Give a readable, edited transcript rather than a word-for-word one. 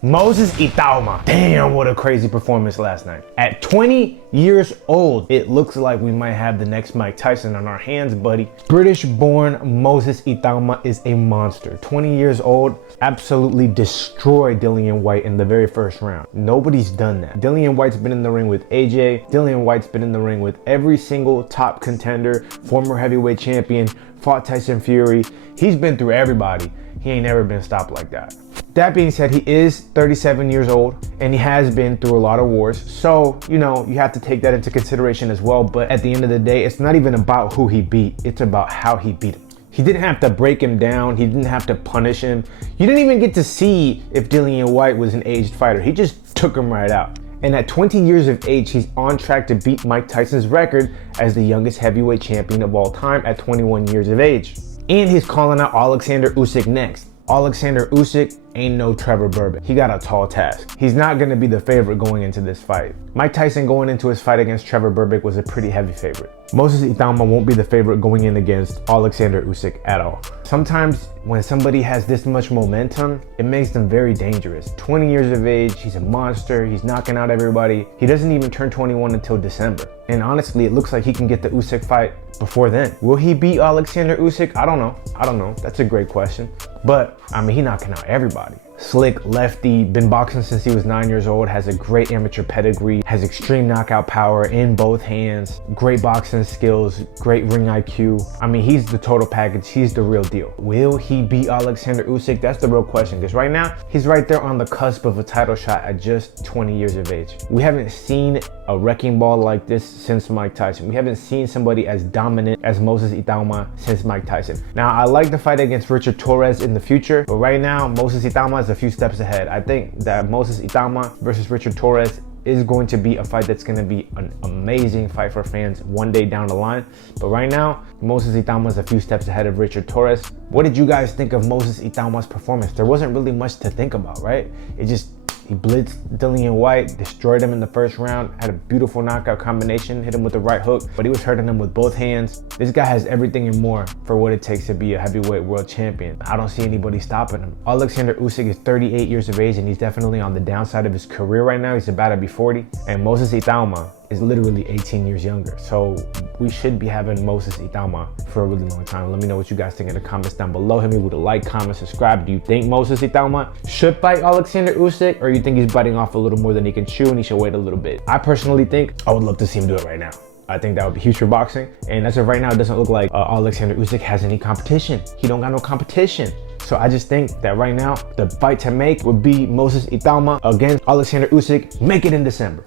Moses Itauma. Damn, what a crazy performance last night. At 20 years old, it looks like we might have the next Mike Tyson on our hands, buddy. British-born Moses Itauma is a monster. 20 years old, absolutely destroyed Dillian Whyte in the very first round. Nobody's done that. Dillian Whyte's been in the ring with AJ. Dillian Whyte's been in the ring with every single top contender, former heavyweight champion, fought Tyson Fury. He's been through everybody. He ain't never been stopped like that. That being said, he is 37 years old and he has been through a lot of wars. So, you know, you have to take that into consideration as well. But at the end of the day, it's not even about who he beat. It's about how he beat him. He didn't have to break him down. He didn't have to punish him. You didn't even get to see if Dillian Whyte was an aged fighter. He just took him right out. And at 20 years of age, he's on track to beat Mike Tyson's record as the youngest heavyweight champion of all time at 21 years of age. And he's calling out Alexander Usyk next. Alexander Usyk ain't no Trevor Berbick. He got a tall task. He's not gonna be the favorite going into this fight. Mike Tyson going into his fight against Trevor Berbick was a pretty heavy favorite. Moses Itauma won't be the favorite going in against Alexander Usyk at all. Sometimes when somebody has this much momentum, it makes them very dangerous. 20 years of age, he's a monster, he's knocking out everybody. He doesn't even turn 21 until December. And honestly, it looks like he can get the Usyk fight before then. Will he beat Alexander Usyk? I don't know. That's a great question. But I mean, he's knocking out everybody. Slick, lefty, been boxing since he was 9 years old, has a great amateur pedigree, has extreme knockout power in both hands, great boxing skills, great ring IQ. I mean, he's the total package. He's the real deal. Will he beat Alexander Usyk? That's the real question, because right now, he's right there on the cusp of a title shot at just 20 years of age. We haven't seen a wrecking ball like this since Mike Tyson. We haven't seen somebody as dominant as Moses Itauma since Mike Tyson. Now, I like the fight against Richard Torres in the future, but right now, Moses Itauma is a few steps ahead. I think that Moses Itauma versus Richard Torres is going to be a fight that's going to be an amazing fight for fans one day down the line. But right now, Moses Itauma is a few steps ahead of Richard Torres. What did you guys think of Moses Itauma's performance? There wasn't really much to think about, right? He blitzed Dillian Whyte, destroyed him in the first round, had a beautiful knockout combination, hit him with the right hook, but he was hurting him with both hands. This guy has everything and more for what it takes to be a heavyweight world champion. I don't see anybody stopping him. Alexander Usyk is 38 years of age and he's definitely on the downside of his career right now. He's about to be 40. And Moses Itauma is literally 18 years younger. So we should be having Moses Itauma for a really long time. Let me know what you guys think in the comments down below. Hit me with a like, comment, subscribe. Do you think Moses Itauma should fight Alexander Usyk, or you think he's biting off a little more than he can chew and he should wait a little bit? I personally think I would love to see him do it right now. I think that would be huge for boxing. And as of right now, it doesn't look like Alexander Usyk has any competition. He don't got no competition. So I just think that right now, the fight to make would be Moses Itauma against Alexander Usyk. Make it in December.